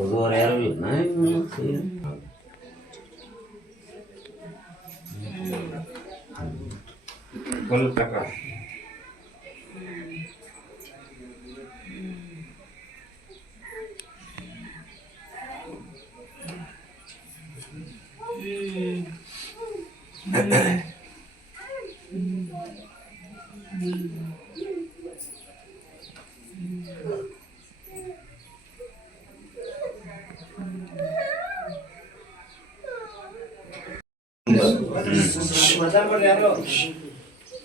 ಓದುವವರು ಯಾರು ಇಲ್ಲ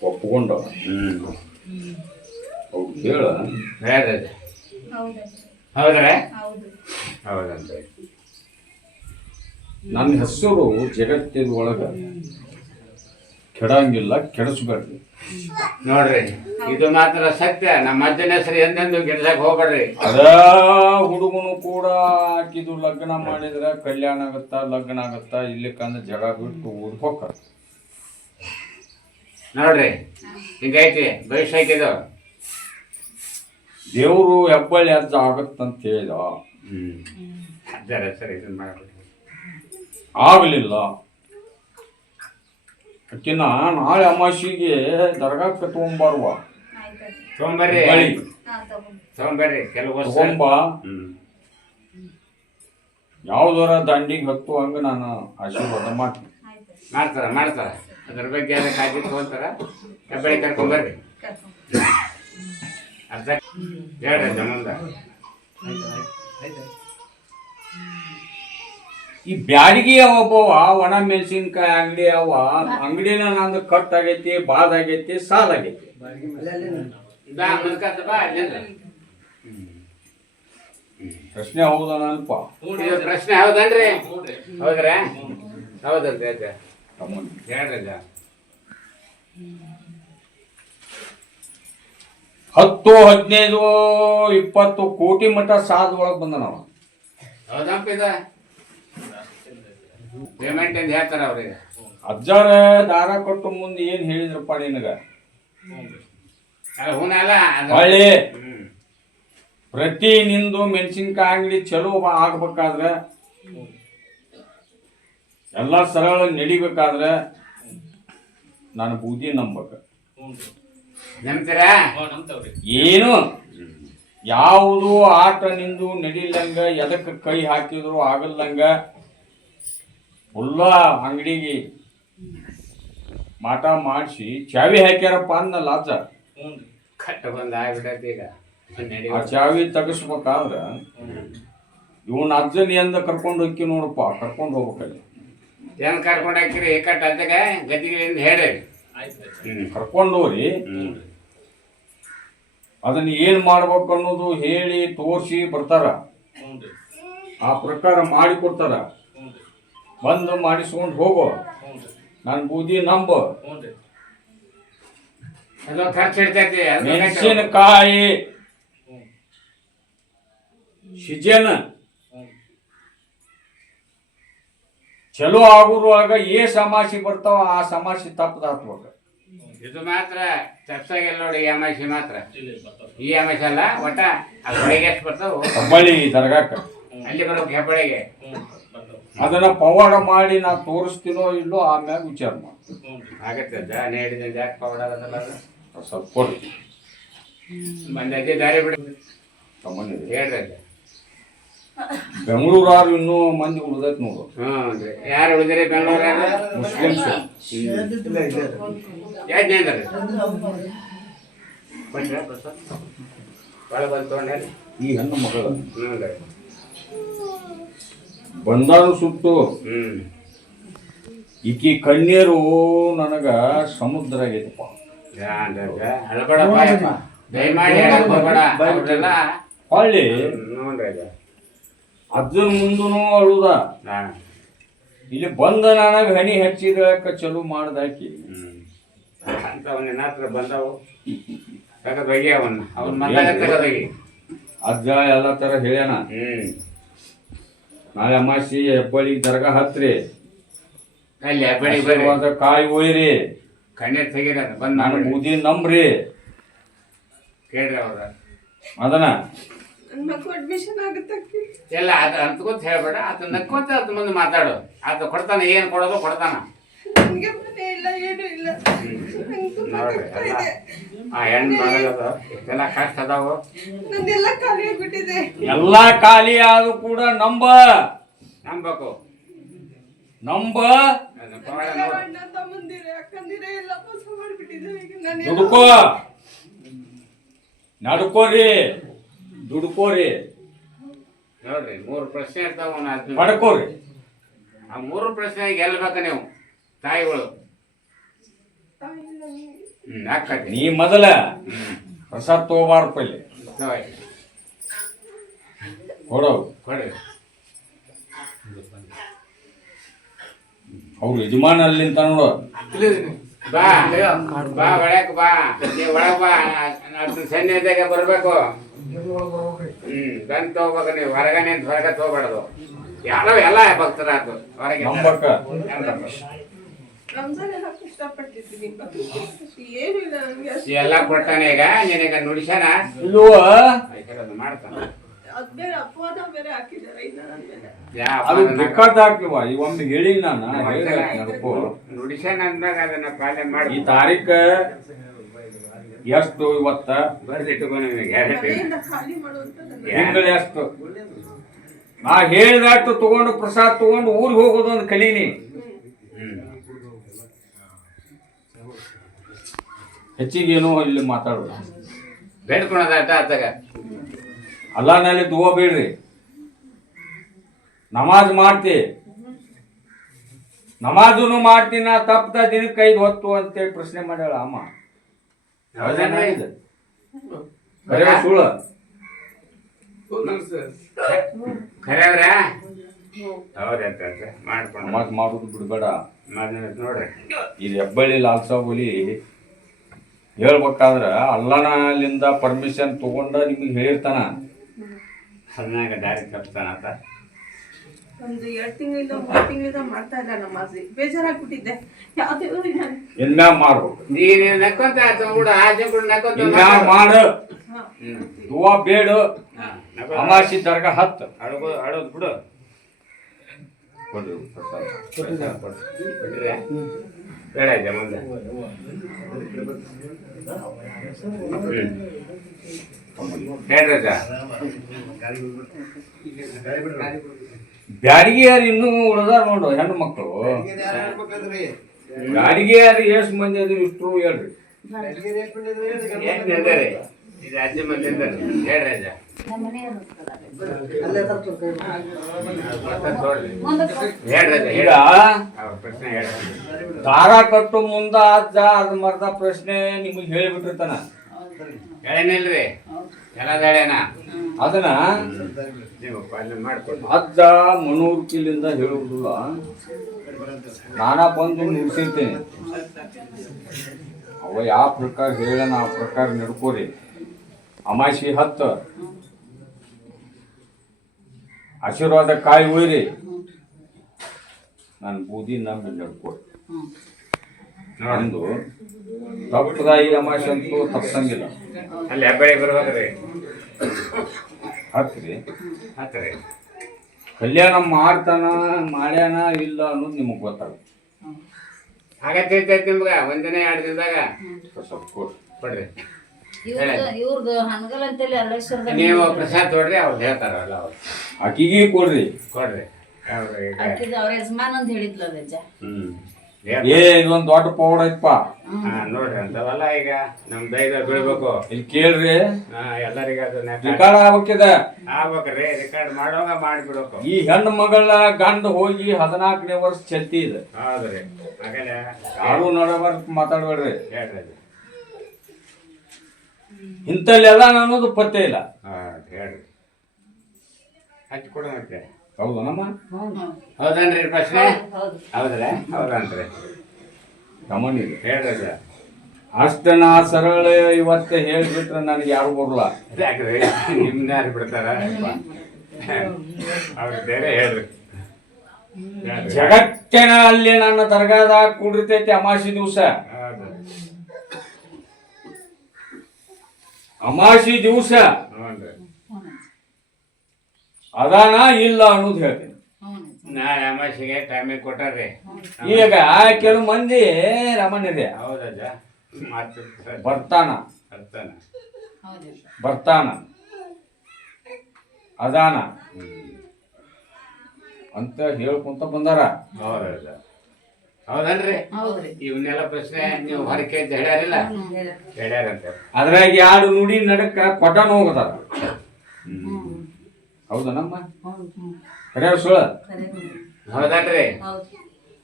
ಒಪ್ಕೊಂಡ ಹೇಳ ಹೌದ್ರಾ ಹೌದಂತ ನನ್ನ ಹೆಸರು ಜಗತ್ತಿನ ಒಳಗ ಕೆಡಂಗಿಲ್ಲ, ಕೆಡಿಸ್ಬೇಡ್ರಿ. ನೋಡ್ರಿ, ಇದು ಮಾತ್ರ ಸತ್ಯ. ನಮ್ಮ ಅಜ್ಜನ ಹೆಸರು ಎಂದೆಂದು ಗೆಲ್ಸಕ್ ಹೋಗ್ಬೇಡ್ರಿ. ಅದ ಹುಡುಗನು ಕೂಡ ಆಕಿದು ಲಗ್ನ ಮಾಡಿದ್ರ ಕಲ್ಯಾಣ ಆಗತ್ತ, ಲಗ್ನ ಆಗತ್ತ, ಇಲ್ಲಿಕಂದ್ರೆ ಜಗ ಬಿಟ್ಟು ಓದ್ಬೇಕ. ನೋಡ್ರಿ, ಹಿಂಗೈತಿ ಭವಿಷ್ಯಕ್ಕಿದು. ದೇವ್ರು ಹೆಬ್ಬಳ್ಳಿ ಅಜ್ಜ ಆಗತ್ತಂತ ಹೇಳಿದ, ಸರಿ ಇದನ್ನ ಮಾಡ್ಬಿಡಿ. ಆಗ್ಲಿಲ್ಲ. ಅಕ್ಕಿನ ನಾಳೆ ಅಮಾಸಿಗೆ ದರ್ಗಾಕ್ಕೆ ತಗೊಂಬಾರುವ. ತಗೊಂಬರ್ರಿ ಕೆಲವು ತಗೊಂಬ. ಯಾವ್ದಾರ ದಂಡಿಗೆ ಹತ್ತು ಹಂಗ ನಾನು ಆಶೀರ್ವಾದ ಮಾಡ್ತೀನಿ. ಮಾಡ್ತಾರ ಅದ್ರ ಬಗ್ಗೆ ಎಲ್ಲ ಕಾಳಜಿ ತಗೊಂತಾರ. ಹೆಬ್ಬಳ್ಳಿ ಕರ್ಕೊಂಬರ್ರಿ. ಅರ್ಥ ಹೇಳ್ರಿ ಮುಂದ. ಈ ಬ್ಯಾಡಗಿ ಒಬ್ಬವ ಒಣ ಮೆಣಸಿನ್ಕಾಯಿ ಅಂಗಡಿ ಅವ ಅಂಗಡಿನ ನಂದು ಕಟ್ ಆಗೈತಿ, ಬಾದ್ ಆಗೈತಿ, ಸಾಲ ಆಗೈತಿ. ಪ್ರಶ್ನೆ ಹೌದನ ಅಲ್ಪ. ಪ್ರಶ್ನೆ ಹೌದನ್ರಿ? ಹೌದ್ರಾ? ಹೌದಲ್ರಿ ಅಜ್ಜ? ಹೇಳ್ರಿ ಅಜ್ಜ. 10, 15, 20 ಕೋಟಿ ಮಟ್ಟ ಸಾಲ ಒಳಗೆ ಬಂದ ನಾವು. ಹೌದಪ್ಪ ಇದ ಪೇಮೆಂಟ್ ಎಂದು ಹೇಳ್ತಾರ ಅವ್ರಿಗೆ. ಅಜ್ಜಾರ ದಾರ ಕೊಟ್ಟು ಮುಂದೆ ಏನ್ ಹೇಳಿದ್ರಪ್ಪ ನಿನಗ? ಹೊಳ್ಳಿ ಪ್ರತಿ ನಿಂದು ಮೆಣಸಿನ್ಕಾಯಿ ಅಂಗಡಿ ಚಲೋ ಆಗ್ಬೇಕಾದ್ರೆ, ಎಲ್ಲ ಸರಳ ನಡಿಬೇಕಾದ್ರೆ ನಾನು ಬೂದಿ ನಂಬಕ. ನಂಬ್ತೀರಾ? ಏನು ಯಾವುದು ಆಟ ನಿಂದು ನಡಿಲಂಗ, ಎದಕ್ಕೆ ಕೈ ಹಾಕಿದ್ರು ಆಗಲ್ಲಂಗ ಫುಲ್ಲ ಅಂಗಡಿಗೆ ಮಾಟ ಮಾಡಿಸಿ ಚಾವಿ ಹಾಕ್ಯಾರಪ್ಪ ಅನ್ನಲ್ಲ ಅಜ್ಜ. ಕಟ್ಟ ಬಂದ ಆಗ್ಬಿಟ್ಟೈತಿ ಈಗ. ಆ ಚಾವಿ ತೆಗಿಸ್ಬೇಕಾದ್ರ ಇವನ್ ಅಜ್ಜನ ಎಂದ ಕರ್ಕೊಂಡು ಹೋಗಿ ನೋಡಪ್ಪ, ಕರ್ಕೊಂಡು ಹೋಗ್ಬೇಕಲ್ಲಿ. ಏನ್ ಕರ್ಕೊಂಡು ಹಾಕಿರಿ? ಕಟ್ಟ ಅಜ್ಜಗ ಗದ್ದಿಗಳಿಂದ ಹೇಳಿ ಕರ್ಕೊಂಡು ಹೋಗ್ರಿ. ಅದನ್ನ ಏನ್ ಮಾಡ್ಬೇಕು ಅನ್ನೋದು ಹೇಳಿ ತೋರಿಸಿ ಬರ್ತಾರ. ಆ ಪ್ರಕಾರ ಮಾಡಿ ಕೊಡ್ತಾರ. ಬಂದು ಮಾಡಿಸ್ಕೊಂಡು ಹೋಗೋ. ನಾನು ಬೂದಿ ನಂಬ. ಖರ್ಚು ಇರ್ತೈತಿ. ಮೆಣಸಿನಕಾಯಿ ಸೀಜನ್ ಚಲೋ ಆಗುವಾಗ ಸಮಾಸಿ ಬರ್ತಾವ, ಆ ಸಮಾಸಿ ತಪ್ಪದ ಹಾಕ್ಬೇಕ. ಇದು ಮಾತ್ರ ತಪ್ಸಾಗಿಲ್ಲ ನೋಡಿ. ಈ ಅಮಾಸಿ ಮಾತ್ರ, ಈ ಅಮಾಸಿ ಅಲ್ಲ, ಒಟ್ಟ ಹೊಳೆಗೆ ಎಷ್ಟು ಬರ್ತಾವ ಹೆಬ್ಬಳ್ಳಿ ದರ್ಗಾಕ ಅಲ್ಲಿ ಬರೋಕೆ. ಹೆಬ್ಬಳಿಗೆ ಅದನ್ನ ಪವಾಡ ಮಾಡಿ ನಾ ತೋರಿಸ್ತೀನೋ ಇಲ್ಲೋ ಆಮ್ಯಾಗ ವಿಚಾರ ಮಾಡಿ. ಆಗತ್ತೆ ಹೇಳಿದ ಜಾಕ್ ಪವಾಡ ಅದಲ್ಲ, ಸ್ವಲ್ಪ ಕೊಡಿ. ಬಂದೈತಿ ದಾರಿ ಬಿಡಿ. ಹೇಳ್ರಿ ಬೆಂಗಳೂರಾರು ಇನ್ನೂ ಮಂದಿ ಉಳಿದೈತಿ ನೋಡು. ಯಾರು ಉಳಿದ್ರಿ ಬೆಂಗಳೂರಾಗ? ಮುಸ್ಲಿಮ್ಸ್. ಈ ಹೆಣ್ಣು ಮಗಳು ಬಂದಾರು ಸುತ್ತು. ಈಕಿ ಕಣ್ಣೀರು ನನಗ ಸಮುದ್ರ ಆಗೈತಪ್ಪ. ಹೊಳ್ಳಿ ಅಜ್ಜನ ಮುಂದೂ ಅಳುದ. ಇಲ್ಲಿ ಬಂದ ನನಗ ಹಣಿ ಹಚ್ಚಿದಕ ಚಲೋ ಮಾಡ್ದಾಕಿ ಅಂತ ಹತ್ರ ಬಂದವು. ತಗದೊಗಿ ಅವನ್ ಮಗ ತಗದೊಗಿ. ಅಜ್ಜ ಎಲ್ಲ ತರ ಹೇಳ್ಯಾನ. ನಾಳೆ ಅಮಾಸಿ ಹೆಬ್ಬಳ್ಳಿ ದರ್ಗಾ ಹತ್ರಿ, ಅಲ್ಲಿ ಹೆಬ್ಬಳ್ಳಿ ಕಾಯಿ ಒಯ್ರಿ, ಕಣ್ಣೀರ್ ತೆಗೀರಿ. ಬಂದ್ ನಾನು ಬೂದಿ ನಂಬ್ರಿ. ಕೇಳ್ರಿ ಅವ್ರ ಅದನ್ನ ನನ್ನ ಮಗು ಅಡ್ಮಿಷನ್ ಆಗುತ್ತೆ ಎಲ್ಲ ಅದು ಅಂತ್ಕೊಂತ ಹೇಳ್ಬೇಡ, ಅದು ನಕ್ಕೊಂತ ಅದ್ರ ಮುಂದೆ ಮಾತಾಡು. ಅದು ಕೊಡ್ತಾನೆ, ಏನು ಕೊಡೋದು ಕೊಡ್ತಾನ. ನನಗೆ ಮನೆ ಇಲ್ಲ, ಏನು ಇಲ್ಲ. ನಂಗೆ ತುಂಬಾ ನೋಡ್ರಿ ಕಷ್ಟ ಎಲ್ಲ ಇದೆ. ಆ ಹೆಣ್ಣು ಮಗಳದು ಇಷ್ಟೆಲ್ಲ ಕಷ್ಟ ಅದಾವು. ನಂದೆಲ್ಲ ಖಾಲಿ ಆಗ್ಬಿಟ್ಟಿದೆ. ಎಲ್ಲಾ ಖಾಲಿ ಆದ್ರೂ ಕೂಡ ನಂಬಬೇಕು. ನಂಬ ನನಗೆಲ್ಲ ಅಣ್ಣ ತಮ್ಮಂದಿರೇ ಅಕ್ಕಂದಿರೇ ಎಲ್ಲ ಮೋಸ ಮಾಡ್ಬಿಟ್ಟಿದ್ದಾರೆ. ಈಗ ನಾನು ದುಡ್ಕೋ, ನಡ್ಕೋರಿ, ದುಡ್ಕೋರಿ, ನೋಡ್ರಿ 3 ಪ್ರಶ್ನೆ ಇರ್ತಾವ. ಪಡ್ಕೋರಿ. ಆ 3 ಪ್ರಶ್ನೆ ಗೆಲ್ಬೇಕ ನೀವು ತಾಯಿಗಳು. ತಾಯಿ ನನಗೆ ಹಾಕತಿ ನೀ ಮೊದಲ ಪ್ರಸಾದ್ ತಗೋಬಾರ್ದು, ಪಲ್ಲಿ ಕೊಡೋ. ಕೊಡ್ರಿ. ಅವ್ರು ಯಜಮಾನ ಅಲ್ಲಿಂತ ನೋಡು. ಬಾ ಬಾ ಒಳಕ್ ಬಾ, ನೀ ಒಳಗ್ ಬಾ. ಅದ್ರ ಸನ್ನಿಧಾಗ ಬರ್ಬೇಕು. ಬಂದ್ ತಗೋಬೇಕು ನೀವು. ಹೊರಗನೆ ಹೊರಗೆ ತಗೋಬಾರ್ದು. ಯಾರೋ ಎಲ್ಲ ಭಕ್ತರ ಆತು ಹೊರಗೆ. ನಂಬಕ್ಕ ರಂಜಾನ್ ಎಲ್ಲ ಇಷ್ಟಪಟ್ಟಿದ್ದೀನಿ. ಏನು ಇಲ್ಲ ನನಗೆ ಅಷ್ಟು. ಎಲ್ಲ ಕೊಡ್ತಾನೆ. ಈಗ ನಿನಗ ನುಡಿಸ್ಯಾನ ಇಲ್ವ? ಮಾಡ್ತಾನ. ಅದ್ ಬೇರೆ ಅಪವಾದ ಬೇರೆ ಹಾಕಿದ್ದಾರೆ ಇನ್ನ ನನ್ನ ಮೇಲೆ. ಅದು ಬೇಕಾದ ಹಾಕ್ಲಿವ. ಈಗ ಒಮ್ಮೆ ಹೇಳಿ ನಾನು ನಡ್ಕೋ. ನುಡಿಸ್ಯಾನ ಅಂದಾಗ ಅದನ್ನ ಪಾಲನೆ ಮಾಡಿ. ಈ ತಾರೀಖ ಎಷ್ಟು ಇವತ್ತ? ಬರ್ದಿಟ್ಟುಕೊ. ಮನೆಯಿಂದ ಖಾಲಿ ಮಾಡುವಂತ ನನಗೆ ತಿಂಗಳು ಎಷ್ಟು? ನಾ ಹೇಳಿದಷ್ಟು ತಗೊಂಡು ಪ್ರಸಾದ್ ತಗೊಂಡು ಊರಿಗೆ ಹೋಗೋದು ಒಂದು ಕಲೀನಿ. ಹೆಚ್ಚಿಗೇನು ಇಲ್ಲಿ ಮಾತಾಡೋದು ಬೇಡ್ಕೊಳೋದಾಟ ಆತಾಗ. ಅಲ್ಲಾನಲ್ಲಿ ತಗೋಬೇಡ್ರಿ. ನಮಾಜ್ ಮಾಡ್ತಿ, ನಮಾಜುನು ಮಾಡ್ತೀನಿ ನಾ, ತಪ್ಪದ ದಿನಕ್ಕೆ 5 ಹೊತ್ತು ಅಂತೇಳಿ ಪ್ರಶ್ನೆ ಮಾಡ್ಯಾಳ ಅಮ್ಮ. ಬರೇ ಸುಳ್ಳು. ಖರೇವ್ರ ಹೌದಂತ ಮಾಡ್ಕೊಂಡು ನಮಾಜ್ ಮಾಡೋದು ಬಿಡ್ಬೇಡ. ನೋಡ್ರಿ ಇದು ಹೆಬ್ಬಳ್ಳಿ ಲಾಲ್ಸಾಬುಲಿ ಹೇಳ್ಬೇಕಾದ್ರ ಅಲ್ಲನಲ್ಲಿಂದ ಪರ್ಮಿಷನ್ ತಗೊಂಡ ನಿಮಗೆ ಹೇಳಿರ್ತಾನ. ಸಣ್ಣಾಗ ದಾರಿ ತಪ್ಪಿಸ್ತಾನಂತ. ಒಂದು 2 ತಿಂಗಳಿಂದ 3 ತಿಂಗಳಿಂದ ಮಾಡ್ತಾ ಇಲ್ಲ ನಮಾಜಿ. ಬೇಜಾರಾಗ್ಬಿಟ್ಟಿದ್ದೆ. ಯಾವ್ದು ಇನ್ಮ್ಯಾಗ ಮಾಡ್ಬೇಕು. ನೀನು ನಕ್ಕೊಂತ ಕೂಡ ಆಜೆ ಕೂಡ ನಕ್ಕೊಂತ ಇನ್ಮ್ಯಾಗ ಮಾಡು. ದುವಾ ಬೇಡು. ಅಮಾಸಿ ದರ್ಗಾ 10 ಅಡೋದು ಬಿಡು. ಕೊಡ್ರಿ ಪ್ರಸಾದ. ಬಿಡ್ರಿ ಬೇಡ ಇದೆ ಮುಂದೆ. ಹೇಳ್ರಜ ಬ್ಯಾಡಿಗೆ ಯಾರು ಇನ್ನೂ ಉಳ್ದಾರ ನೋಡು ಹೆಣ್ಣು ಮಕ್ಕಳು. ಬ್ಯಾಡಿಗೆ ಯಾರು ಎಷ್ಟು ಮಂದಿ ಅದ್ರ ಇಷ್ಟು ಹೇಳ್ರಿ. ಏನ್ ನಿಂದರಿ ಇದು ಅಜ್ಜಿ ಮಂದಿ ಹೇಳ್ರಿ ಅಜ್ಜ. ಹೇಳ್ರಜ ಈಗ ಪ್ರಶ್ನೆ ಹೇಳ್ರಿ. ದಾರ ಕಟ್ಟು ಮುಂದ ಅಜ್ಜ ಅದ್ ಮರ್ದ ಪ್ರಶ್ನೆ ನಿಮಗೆ ಹೇಳಿಬಿಟ್ಟಿರ್ತಾನ. ಹೇಳೇನಿಲ್ರಿ ಎಲ್ಲ ಹೇಳೇನ. ಅದನ್ನ ನೀವು ಪಾಲನೆ ಮಾಡ್ಕೊಂಡು ಅಜ್ಜ ಮನೂರ್ಕಿಲಿಂದ ಹೇಳುವುದಿಲ್ಲ. ನಾನಾ ಬಂದು ನುಡಿಸಿರ್ತೇನೆ. ಅವ ಯಾವ ಪ್ರಕಾರ ಹೇಳನ ಆ ಪ್ರಕಾರ ನಡ್ಕೋರಿ. ಅಮಾಸಿ 10 ಆಶೀರ್ವಾದ ಕಾಯಿ ಉಳಿರಿ. ನನ್ನ ಬೂದಿ ನಂಬಿ ನಡ್ಕೋರಿ. ನಂದು ತಪ್ಪದ ಈ ಅಮಾಸಿ ಅಂತೂ ತಪ್ಪಂಗಿಲ್ಲ. ಅಲ್ಲಿ ಹೆಬ್ಬಳ್ಳಿ ಬರ್ಬೇಕ್ರಿ. ಹತ್ರಿ ಹತ್ರಿ ಕಲ್ಯಾಣ ಮಾಡ್ತಾನ ಮಾಡ್ಯಾನ ಇಲ್ಲ ಅನ್ನೋದು ನಿಮಗೆ ಗೊತ್ತಾಗುತ್ತೆ. ಹಾಗತ್ತೈತೈತಿ ನಿಮ್ಗ 1 ದಿನ 2 ದಿನದಾಗ ಸ್ವಲ್ಪ ಕೊಡ್ರಿ. ಕೊಡ್ರಿ. ಇವ್ರದ್ದು ಹನಗಲ್ ಅಂತೇಳಿ ಅಲ್ಲೇಶ್ವರದ ನೀವು ಪ್ರಸಾದ್ ತೊಡ್ರಿ ಅವ್ರು ಹೇಳ್ತಾರಲ್ಲ ಅವ್ರು ಆಕಿಗೆ ಕೊಡ್ರಿ. ಕೊಡ್ರಿ. ಅವ್ರ ಯಜಮಾನ್ ಅಂತ ಹೇಳಿದ್ಲ ಅಜ್ಜ. ಏ ಇದೊಂದ್ ದೊಡ್ಡ ಪೌಡ್ ಐತಪ್ಪ. ನೋಡ್ರಿ ಅಂತವಲ್ಲ ಈಗ ನಮ್ ಧೈರ್ಯ ಬೀಳ್ಬೇಕು. ಇಲ್ಲಿ ಕೇಳ್ರಿ. ಎಲ್ಲರಿಗ ಅದನ್ನ ರೆಕಾರ್ಡ್ ಆಗ್ಬೇಕಿದೆ. ಆಗ್ಬೇಕ್ರಿ. ರೆಕಾರ್ಡ್ ಮಾಡೋಂಗ ಮಾಡ್ಬಿಡ್ಬೇಕು. ಈ ಹೆಣ್ಣು ಮಗಳ ಗಂಡ ಹೋಗಿ 14ನೇ ವರ್ಷ ಚೆತ್ತಿ ಇದೆ. ಹೌದ್ರಿ. ಆಗಲ್ಲ ಯಾರು ನೋಡಬಾರ್ದು ಮಾತಾಡ್ಬೇಡ್ರಿ. ಹೇಳ್ರಿ. ಇಂಥಲ್ಲೆಲ್ಲ ಅನ್ನೋದು ಪತ್ತೆ ಇಲ್ಲ. ಹೇಳ್ರಿ. ಹಚ್ಚಿ ಕೊಡ ಮತ್ತೆ. ಹೌದು ನಮ್ಮ ಹೌದನ್ರಿ ಪ್ರಶ್ನೆ? ಹೌದು. ಹೌದ್ರ? ಹೌದನ್ರಿ. ಗಮನಿದೆ. ಹೇಳ್ರಿ. ಅಷ್ಟ ನಾ ಸರಳ ಇವತ್ತೇ ಹೇಳ್ಬಿಟ್ರೆ ನನಗೆ ಯಾರು ಬರಲ್ಲ. ಯಾಕ್ರಿ ನಿಮ್ನ ಯಾರು ಬಿಡ್ತಾರ? ಅವ್ರ ಬೇರೆ ಹೇಳ್ರಿ. ಜಗತ್ತಿನ ಅಲ್ಲಿ ನನ್ನ ದರ್ಗಾದಾಗ ಕೂಡಿರ್ತೈತಿ ಅಮಾಸಿ ದಿವಸ. ಅಮಾಸಿ ದಿವಸ ಅದಾನ ಇಲ್ಲ ಅನ್ನೋದು ಹೇಳ್ತೀನಿ. ನಾಳೆ ಅಮಾವಾಸ್ಯೆಗೆ ಟೈಮಿಗೆ ಕೊಟ್ಟಾರ್ರಿ. ಈಗ ಕೆಲವು ಮಂದಿ ರಮಣ್ಯರೇ ಹೌದಜ್ಜ ಬರ್ತಾನ ಬರ್ತಾನ ಬರ್ತಾನ ಅದಾನ ಅಂತ ಹೇಳ್ಕೊಂತ ಬಂದಾರ. ಹೌದಜ್ಜ ಹೌದನ್ರಿ. ಇವನ್ನೆಲ್ಲ ಪ್ರಶ್ನೆ ನೀವು ಹೊರಕ್ಕೆ ಹೇಳ್ಯಾರಿಲ್ಲ ಹೇಳ್ಯಾರಂತ. ಅದ್ರಾಗ ಯಾರು ನುಡಿ ನಡಕ ಕೊಟ್ಟನ ಹೋಗತಾರ. ಹೌದಾ ನಮ್ಮ ಕರೆ ಸುಳ್ಳ ಹೌದನ್ರಿ.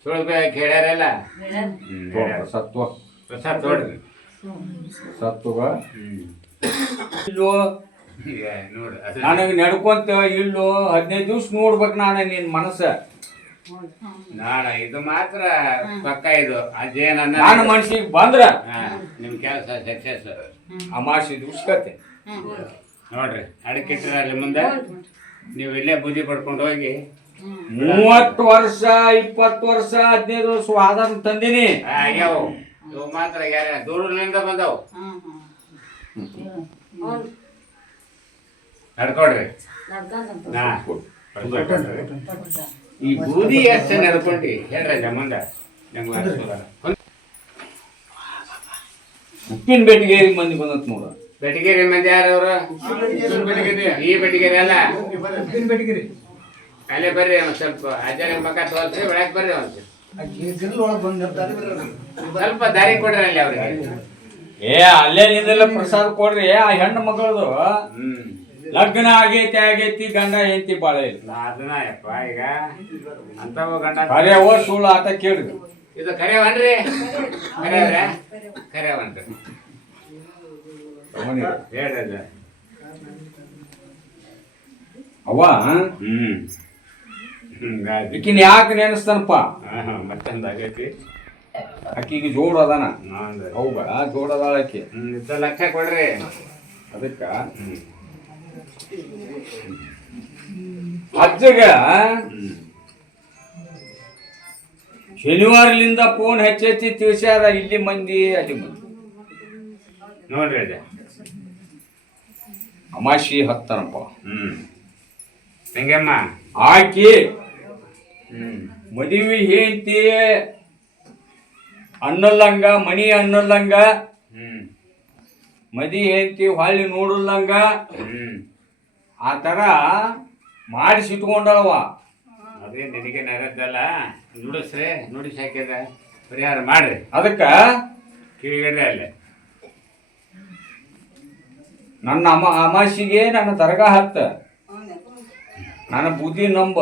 ಸುಳ್ಳು ಹೇಳ್ಯಾರಲ್ಲ. ಸತ್ವ ಪ್ರಸಾದ್ ನೋಡ್ರಿ ಸತ್ವ ಇಲ್ಲೋ ನೋಡ್ರಿ ನನಗೆ ನಡ್ಕೊಂತ ಇಲ್ಲೋ 15 ದಿವ್ಸ ನೋಡ್ಬೇಕು ನಾನು ನಿನ್ ಮನಸ್ಸ. ನಾಡ ಇದು ಮಾತ್ರ ಪಕ್ಕ ಇದು ಅದೇನ ನಾನು ಮನ್ಸಿಗೆ ಬಂದ್ರ ನಿಮ್ ಕೆಲಸ ಸಕ್ಸಸ್. ಅಮಾಸಿ ದಿವ್ಸಕತ್ತೆ ನೋಡ್ರಿ ಅಡಕಿಟ್ರ ಅಲ್ಲಿ ಮುಂದೆ ನೀವು ಇಲ್ಲೇ ಬುದ್ಧಿ ಪಡ್ಕೊಂಡು ಹೋಗಿ 30 ವರ್ಷ 20 ವರ್ಷ 15 ವರ್ಷ ಆಧಾರ ತಂದಿನಿ. ಆಗ್ಯಾವ ಇವು ಮಾತ್ರ ಯಾರ ದೂರದಿಂದ ಬಂದವು. ನಡ್ಕೊಡ್ರಿ ಈ ಬೂದಿ ಎಷ್ಟು ನಡ್ಕೊಂಡಿ ಹೇಳ್ರಜ ಮುಂದೆ ಉಪ್ಪಿನ ಬೆಟ್ಟಿಗೇರಿ ಮಂದಿ ಬಂದತ್ ನೋಡ. ಬೆಟಗೇರಿ ಮಂದಿ ಯಾರವ್ರು? ಈ ಬೆಟಗೇರಿ ಅಲ್ಲ ಅಲ್ಲೇ ಬರ್ರಿ ಒಂದ್ ಸ್ವಲ್ಪ ಅಜ್ಜನ ಮಕ್ಕ ತೋರ್ಸಿ ಒಳಗೆ ಬರ್ರಿ ಒಂದ್ ಸ್ವಲ್ಪ ದಾರಿ ಕೊಡ್ರಿ ಅಲ್ಲಿ ಅವ್ರಿಗೆ. ಅಲ್ಲೇ ನಿಂದೆಲ್ಲ ಪ್ರಸಾದ ಕೊಡ್ರಿ. ಆ ಹೆಣ್ಣು ಮಗಳದು ಲಗ್ನ ಆಗೈತಿ ಗಂಡ ಹೆಂಡತಿ ಬಾಳ ಇಲ್ಲ. ಅದನ್ನ ಯಪ್ಪ ಈಗ ಅಂತವ ಗಂಡ ಕರೆಯವ ಸುಳ್ಳು ಆತ ಕೇಳ್ರಿ. ಇದು ಕರೆಯವನ್ರಿ ಕರೆಯವ್ರ ಕರೆಯವನ್ರಿ ಹೇಳ್ರಿ ಅವ ಈಕಿನ ಯಾಕೆ ನೆನಸ್ತಾನಪ್ಪ? ಮತ್ತೊಂದು ಆಗೈತಿ ಆಕಿಗೆ ಜೋಡ್ ಅದಾನ. ಹೌದಾ ಜೋಡ್ ಅದಾಳ ಆಕಿ. ಲಕ್ಷ ಕೊಡ್ರಿ ಅದಕ್ಕ ಅಜ್ಜಗ ಶನಿವಾರಲಿಂದ ಫೋನ್ ಹೆಚ್ಚೆಚ್ಚಿ ತಿಳಿಸ್ಯಾರ. ಇಲ್ಲಿ ಮಂದಿ ಅಲ್ಲಿ ಮಂದಿ ನೋಡ್ರಿ ಅದ ಅಮಾಶಿ ಹತ್ತನಪ್ಪ. ಹೆಂಗಮ್ಮ ಆಕಿ ಮದುವೆ ಹೆಂಡತಿ ಅನ್ನಲ್ಲಂಗ ಮನಿ ಅನ್ನಲ್ಲಂಗ ಮದಿ ಹೆಂಡತಿ ಹೊಳ್ಳಿ ನೋಡಲ್ಲಂಗ ಆ ತರ ಮಾಡಿಸಿಟ್ಕೊಂಡವ. ಅದೇ ನಿನಗೆ ನರದ್ದಲ್ಲ ನುಡಿಸ್ರಿ ನುಡಿಸಿ ಹಾಕಿದ ಪರಿಹಾರ ಮಾಡ್ರಿ. ಅದಕ್ಕ ಕಿವಿಗಡ್ರಿ ಅಲ್ಲೇ ನನ್ನ ಅಮಾಸಿಗೆ ನನ್ನ ದರ್ಗಾ ಹತ್ತ ನನ್ನ ಬುದ್ಧಿ ನಂಬ.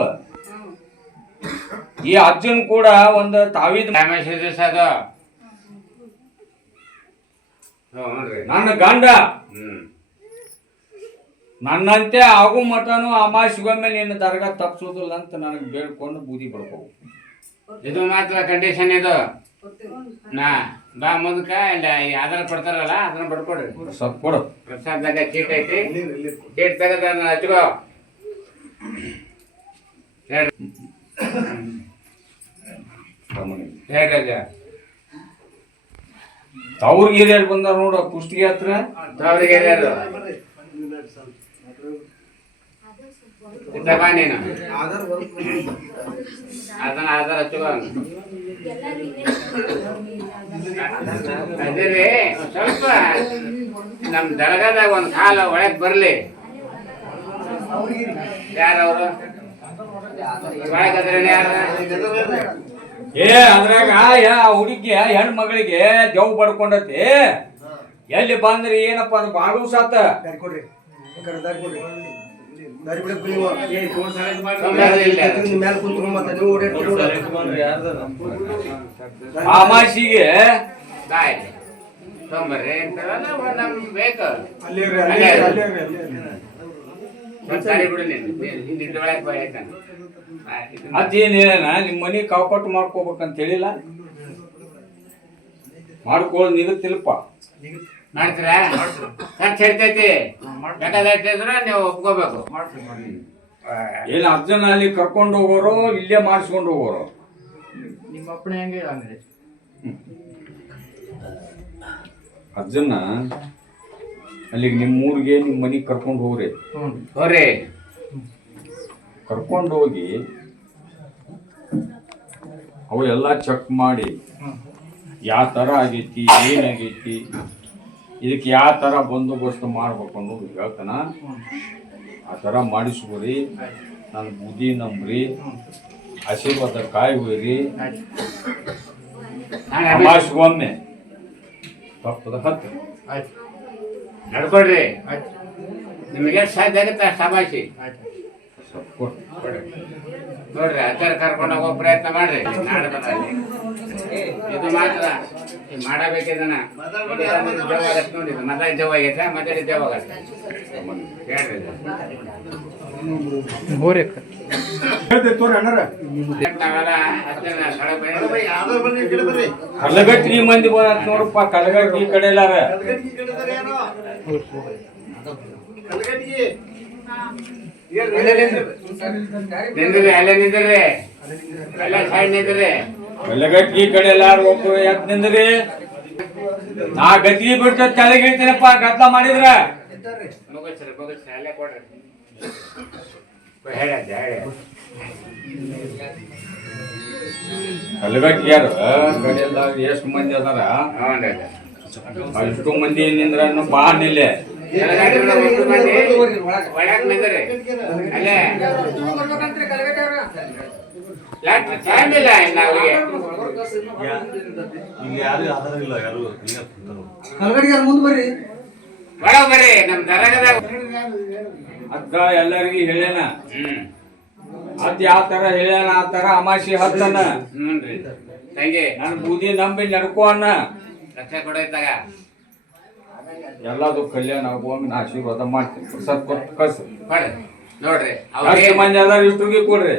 ಈ ಅಜ್ಜನ್ ಕೂಡ ಒಂದು ತಾವಿದ್ ಅಮಾವಾಸ್ಯೆ ದಿವಸ ಅದು ನೋಡ್ರಿ ನನ್ನ ಗಂಡ ನನ್ನಂತೆ ಆಗು ಮಟನು ಅಮಾಸಿಗೊಮ್ಮೆ ನಿನ್ನ ದರ್ಗಾ ತಪ್ಪಿಸೋದಿಲ್ಲ ಅಂತ ನನಗೆ ಬೇಡ್ಕೊಂಡು ಬೂದಿ ಬರ್ಕೋವು. ಇದು ಮಾತ್ರ ಕಂಡೀಷನ್ ಇದು. ನಾ ಬಾ ಮುಂದಕ ಇಲ್ಲ ಆಧಾರ ಕೊಡ್ತಾರಲ್ಲ ಅದನ್ನ ಬಡ್ಕೊಡ್ರಿ. ಪ್ರಸಾದ್ ಕೊಡು. ಪ್ರಸಾದ್ದಾಗ ಚೀಟ್ ಐತಿ ಚೀಟ್ ತೆಗೆದ ಹಚ್ಕೋ ಹೇಳ್ರಿ. ಅವ್ರಿಗೆ ಹಿರಿಯರು ಬಂದಾರ ನೋಡ ಕುಷ್ಟಿಗೆ ಹತ್ರ. ಅವ್ರಿಗೆ ಬಾ ನೀನು ಅದನ್ನ ಆಧಾರ ಹಚ್ಕೋ. ಅದೇ ಸ್ವಲ್ಪ ನಮ್ ದರ್ಗಾದಾಗ ಒಂದ್ ಕಾಲ ಒಳಗ್ ಬರ್ಲಿ. ಯಾರವ್ರು ಒಳಗದ್ರೆ ಯಾರ ಅದ್ರಾಗ ಹುಡುಗಿ ಹೆಣ್ಣು ಮಗಳಿಗೆ ಜವ್ ಬಡ್ಕೊಂಡತಿ. ಎಲ್ಲಿ ಬಂದ್ರಿ ಏನಪ್ಪ ಅದು ಬಾಳು ಸಾತ. ಅಮಾಸಿಗೆ ತೊಂಬರ್ರಿ ನಮ್ ಬೇಕು ಅದೇನೇನ ನಿಮ್ ಮನಿ ಕಾಪಾಟ್ ಮಾಡ್ಕೋಬೇಕಂತ ಹೇಳಿಲ್ಲ. ಮಾಡ್ಕೊಳ್ಳೋದು ನಿಗುತ್ತಿಲ್ಲಪ್ಪ. ಮಾಡ್ತೀರಾ? ಖರ್ಚು ಹಿಡ್ತೈತಿ ಬೇಕಾದ್ರೆ ನೀವು ಒಪ್ಕೋಬೇಕು. ಏನ್ ಅಜ್ಜನ ಅಲ್ಲಿ ಕರ್ಕೊಂಡು ಹೋಗೋರು ಇಲ್ಲೇ ಮಾಡಿಸ್ಕೊಂಡು ಹೋಗೋರು. ನಿಮ್ಮ ಅಪ್ಪಣೆ ಹೆಂಗೆ ಅಂದ್ರೆ ಅಜ್ಜನ ಅಲ್ಲಿಗೆ ನಿಮ್ಮ ಊರಿಗೆ ನಿಮ್ಮ ಮನಿಗೆ ಕರ್ಕೊಂಡು ಹೋಗ್ರಿ. ಹೋಗ್ರಿ ಕರ್ಕೊಂಡು ಹೋಗಿ ಅವು ಎಲ್ಲ ಚೆಕ್ ಮಾಡಿ ಯಾವ ಥರ ಆಗೈತಿ ಏನಾಗೈತಿ ಇದಕ್ಕೆ ಯಾವ ಥರ ಬಂದೋಬಸ್ತ್ ಮಾಡ್ಬೇಕು ಅನ್ನೋದು ಹೇಳ್ತಾನ. ಆ ಥರ ಮಾಡಿಸ್ಕೊರಿ, ನನ್ನ ಬುದ್ಧಿ ನಂಬ್ರಿ, ಆಶೀರ್ವಾದ ಕಾಯಿ ಹೋಯ್ರಿ. ಅಮಾವಾಸ್ಯೆಗೊಮ್ಮೆ ತಪ್ಪದ ಹತ್ತು ನಡ್ಕೊಡ್ರಿ. ನಿಮಗೆ ಸಾಧ್ಯ ಆಗುತ್ತೆ ಅಷ್ಟು ಅಮಾಸಿ ನೋಡ್ರಿ. ಆಚಾರ ಕರ್ಕೊಂಡು ಹೋಗೋ ಪ್ರಯತ್ನ ಮಾಡ್ರಿ. ನಾಳೆ ಬಂದಲ್ಲಿ ಇದು ಮಾತ್ರ ಮಾಡಬೇಕಿದನ್ನ ನೋಡಿ. ಮೊದಲ ಜವ್ ಆಗೈತೆ, ಮತ್ತೆ ಜವ್ ಆಗತ್ತೆ ಹೇಳ್ರಿ. ನಾವೆಲ್ಲ ಕಲಗಟ್ಟಿ ಮಂದಿ ಬಂದ ನೋಡಪ್ಪ. ಕಲಗಟ್ಟಿ ಈ ಕಡೆ ಎಲ್ಲಾರ ನಿಂದ್ರಿ, ಅಲ್ಲೇ ನಿಂದ್ರಿ, ಎಲ್ಲ ಸೈಡ್ ನಿಂದ್ರಿ. ಕಲಗಟ್ಟಿ ಈ ಕಡೆ ಎಲ್ಲಾರು ಒಬ್ರು ಎತ್ ನಿಂದ್ರಿ. ನಾ ಗದ್ದಿ ಬಿಡ್ತ ಕೆಳಗಿಳ್ತೀನಪ್ಪ ಗದ್ಲ ಮಾಡಿದ್ರ. ಮುಗಿಸ್ರಿ ಮುಗಿಸ್ರಿ, ಅಲ್ಲೇ ಕೊಡ್ರಿ. ಹೇಳಜ್ಜ ಹೇಳಿ. ಕಲಗಟ್ಟಿ ಯಾರು ಕಡೆ ಎಲ್ಲ ಎಷ್ಟು ಮಂದಿ ಅದಾರ? ಅಷ್ಟು ಮಂದಿ ನಿಂದ್ರ ಬಾ ನಿಲ್ಲೆ. ಒಳಗ್ ನಿಂದ್ರಿ. ಅಲ್ಲೇ ಟೈಮ್ ಇಲ್ಲ ಇನ್ನು ಅವ್ರಿಗೆ. ಒಳಗ್ ಬರ್ರಿ ನಮ್ ದರಗದಾಗ. ಅದ್ಕ ಎಲ್ಲರಿಗೂ ಹೇಳ್ಯಾನ. ಅದ್ ಯಾವ ತರ ಹೇಳ್ಯಾನ ಆ ತರ ಅಮಾಸಿ ಹತ್ತನ. ಹ್ಞೂನ್ರಿ ತಂಗಿ, ನನ್ ಬೂದಿ ನಂಬಿ ನಡ್ಕೋ ಅನ್ನ. ರಕ್ಷೆ ಕೊಡೋಯ್ತಾಗ ಎಲ್ಲದು ಕಲ್ಯಾಣ ಆಗುವಂಗ ನಾ ಆಶೀರ್ವಾದ ಮಾಡ್ತೀನಿ. ಪ್ರಸಾದ ಕೊಟ್ಟು ಕಳ್ಸಿ ಕೊಡ್ರಿ. ನೋಡ್ರಿ ಎಷ್ಟು ಮಂದಿ ಅದಾರ ಇಷ್ಟಿಗೆ ಕೊಡ್ರಿ.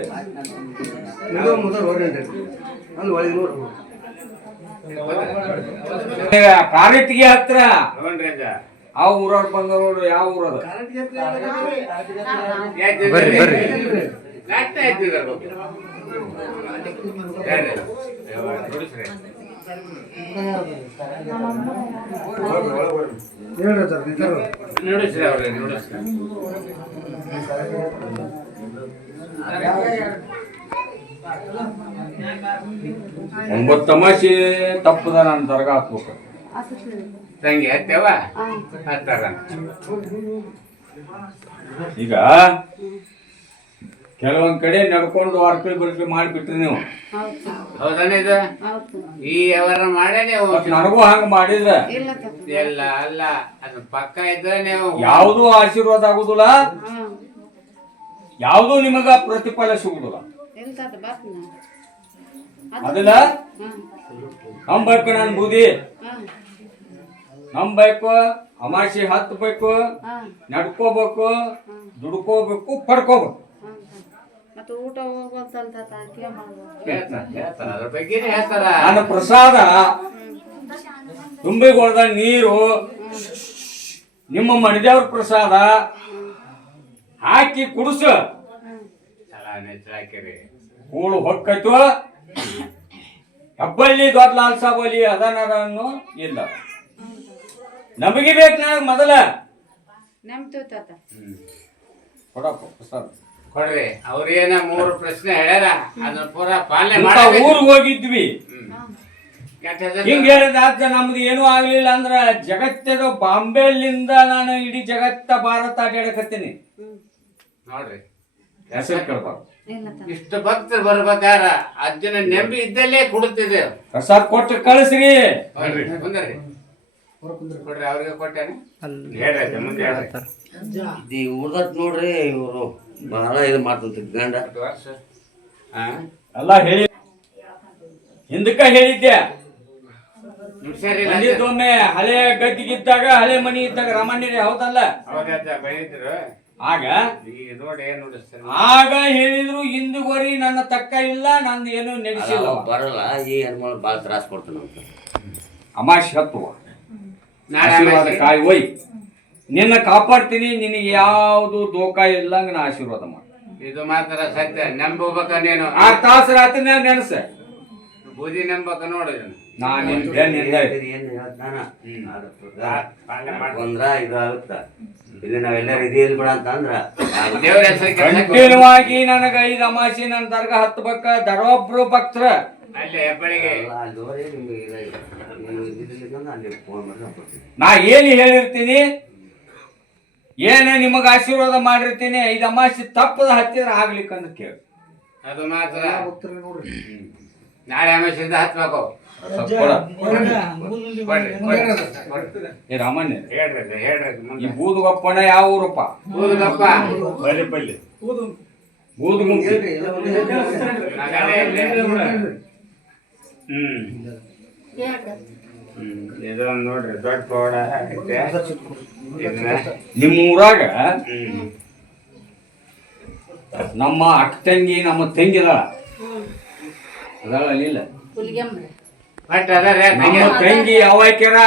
ಕಾರಿಟ್ಟಿಗೆ ಹತ್ರ ನೋಡ್ರಿ ಅಜ್ಜ. ಆ ಊರವ್ರು ಬಂದವರು. ಯಾವ ಊರದ? ಬರ್ರಿ ಬರ್ರಿ. ಕಷ್ಟ ಆಯ್ತು ನೋಡಿಸ್ರಿ ಅವ್ರೆ ನೋಡಿಸ್ರಿ. ಒಂಬತ್ತು ತಮಾಷೆ ತಪ್ಪದ ನಾನು ದರ್ಗಾ ಹಾಕ್ಬೇಕು. ತಂಗಿ ಹತ್ತೇವ ಹತ್ತಾರ. ಈಗ ಕೆಲವೊಂದ್ ಕಡೆ ನಡ್ಕೊಂಡು ವಾರ್ಪಿ ಬರ್ಪಿ ಮಾಡಿಬಿಟ್ರಿ ನೀವು. ಹೌದಾನ ಇದು? ಈ ವ್ಯವಹಾರ ಮಾಡೇ ನೀವು ನನಗೂ ಹಂಗ ಮಾಡಿದ್ರ ಎಲ್ಲ ಅಲ್ಲ. ಅದು ಪಕ್ಕ ಇದ್ರೆ ನೀವು ಯಾವ್ದು ಆಶೀರ್ವಾದ ಆಗುದಿಲ್ಲ, ಯಾವ್ದು ನಿಮಗ ಪ್ರತಿಫಲ ಸಿಗುದಿಲ್ಲ. ಅದಲ್ಲ ನಂಬೇಕು. ನನ್ ಬೂದಿ ನಂಬೇಕು. ಅಮಾಸಿ ಹತ್ಬೇಕು, ನಡ್ಕೋಬೇಕು, ದುಡ್ಕೋಬೇಕು, ಪಡ್ಕೋಬೇಕು. ಊಟ ಹೇಳ್ತಾರ ಅದ್ರ ಬಗ್ಗೆನೇ ಹೇಳ್ತಾರ. ನನ್ನ ಪ್ರಸಾದ ತುಂಬಿಗೊಳ್ದ ನೀರು, ನಿಮ್ಮ ಮಣಿದೇವ್ರ ಪ್ರಸಾದ ಹಾಕಿ ಕುಡಿಸು. ಹಾಕಿರಿ ಕೂಳು ಹೊಕ್ಕೈತು. ಹೆಬ್ಬಳ್ಳಿ ದೊಡ್ಡ ಲಾಲ್ ಸಾಬ್ ಅಲಿ ಅದನ್ನೂ ಇಲ್ಲ. ನಮಗೆ ಬೇಕು. ನನಗೆ ಮೊದಲ ಕೊಡಪ್ಪ ಪ್ರಸಾದ ಕೊಡ್ರಿ. ಅವ್ರೇನ 3 ಪ್ರಶ್ನೆ ಹೇಳ್ಯಾರ, ಅದನ್ನ ಪೂರಾ ಪಾಲನೆ ಇಂಥ ಮಾಡಿ. ಊರಿಗೆ ಹೋಗಿದ್ವಿ. ಹಿಂಗ ಹೇಳಿದ ನಮ್ದು ಏನೂ ಆಗ್ಲಿಲ್ಲ ಅಂದ್ರ ಜಗತ್ತದ ಬಾಂಬೆಲಿಂದ ನಾನು ಇಡೀ ಜಗತ್ತ ಭಾರತ ಅಡ್ಯಾಡಕತ್ತೀನಿ. ನೋಡ್ರಿ ಹೆಸರು ಕೇಳ್ಬಾರ್ದು. ಇಷ್ಟು ಭಕ್ತರು ಬರ್ಬೇಕಾರ ಅಜ್ಜನ ನೆಂಬಿ ಇದ್ದಲ್ಲೇ ಕೊಡುತ್ತಿದೆ. ಪ್ರಸಾದ ಕೊಟ್ಟು ಕಳಿಸ್ರಿ. ಬಂದ್ರಿ ಕೊಡ್ರಿ. ಅವ್ರಿಗೆ ಕೊಟ್ಟೇನೆ ಹೇಳ್ರಿ. ಮುಂದೆ ಹೇಳ್ರಿ. ಊರ್ದಟ್ ನೋಡ್ರಿ, ಇವರು ಬಹಳ ಇದು ಮಾಡ್ತಂತ ಗಂಡ. ಎಲ್ಲ ಹೇಳಿ ಹಿಂದಕ್ಕ ಹೇಳಿದ್ದೆ. ಬಂದಿದ್ದೊಮ್ಮೆ ಹಳೆ ಗದ್ದಿಗಿದ್ದಾಗ, ಹಳೆ ಮನಿ ಇದ್ದಾಗ ರಾಮಣ್ಯರೇ ಹೌದಲ್ಲ? ಬೈದಿದ್ರು ಆಗ ನೋಡಿ ಏನ್ ನೋಡಿಸ್ತಾರೆ. ಆಗ ಹೇಳಿದ್ರು ಹಿಂದುವರಿ ನನ್ನ ತಕ್ಕ ಇಲ್ಲ, ನಂದು ಏನು ನಡೆಸಿಲ್ಲ. ಬರಲ್ಲ. ಈ ಹೆಣ್ಮಗಳು ಬಾಳ ತ್ರಾಸ ಕೊಡ್ತಾನಂತ. ಅಮಾಶಿ ಹತ್ತುವ ಆಶೀರ್ವಾದ ಕಾಯಿ ಒಯ್. ನಿನ್ನ ಕಾಪಾಡ್ತೀನಿ. ನಿನಗೆ ಯಾವುದು ದೋಖ ಇಲ್ಲಂಗ ನಾ ಆಶೀರ್ವಾದ ಮಾಡಿ. ಇದು ಮಾತ್ರ ಸತ್ಯ. ನಂಬೋಬೇಕ ನೀನು. 6 ತಾಸು ರಾತ್ರಿ ನೆನಸ ಬೂದಿ ನಂಬಕ ನೋಡಿದನು ನಾನು ಹಿಂದೆ ಏನು ಹೇಳ್ತಾನ ಹ್ಮ್. ಅದ್ರ ಪಾಲನೆ ಮಾಡು. ಬಂದ್ರ ಇದು ಆಗುತ್ತ ಇಲ್ಲಿ ನಾವೆಲ್ಲರೂ ಇದೆಯಲ್ಲಿ ಬಿಡ ಅಂತ ಅಂದ್ರ ದೇವ್ರ ಹೆಸರಿಗೆ ಕೆಲಸ ಕೊಡು. ಕಂಟಿನ್ಯೂವಾಗಿ ನನಗೆ 5 ಅಮಾಸಿ ನನ್ನ ದರ್ಗ ಹತ್ತಬೇಕ ದರೊಬ್ರು ಭಕ್ತರ ಅಲ್ಲಿ ಹೆಬ್ಬಳಿಗೆ ಅಲ್ಲಿವರೆಗೆ ನಿಮ್ಗೆ ನೀವು ಇದ್ದಿದ್ದಕ್ಕೆ ಅಲ್ಲಿ ಫೋನ್ ಮಾಡಿ ನಾನು ಕೊಡ್ತೀನಿ. ನಾ ಏನು ಹೇಳಿರ್ತೀನಿ ಏನೇ ನಿಮಗೆ ಆಶೀರ್ವಾದ ಮಾಡಿರ್ತೀನಿ 5 ಅಮಾಸಿ ತಪ್ಪದ ಹತ್ತಿರ ಆಗ್ಲಿಕ್ಕಂದ್ರೆ ಕೇಳಿ ಅದು ಮಾತ್ರ ನಾಳೆ ಅಮಾವಾಸ್ಯೆಯಿಂದ ಹತ್ಬೇಕು ಏ ರಾಮಣ್ಯ ಹೇಳ್ರಿ ಈ ಮುಂದೆ ಬೂದುಗಪ್ಪನ ಯಾವ ಊರಪ್ಪ ಕೂದಲಪ್ಪ ಬೂದುಗುಂಕಿ ಇದೊಂದು ನೋಡ್ರಿ ದೊಡ್ಡ ಪೌಡ ಐತೆ ಇದನ್ನ ನಿಮ್ಮ ಊರಾಗ ನಮ್ಮ ಅಕ್ಕ ತಂಗಿ ನಮ್ಮ ತಂಗಿ ಅದಾಳ ಇಲ್ಲ ಹುಲಿಗೆಮ್ಮ ಬಟ್ ಅದ ನಮ್ಮ ತಂಗಿ ಯಾವಾಕ್ಯಾರ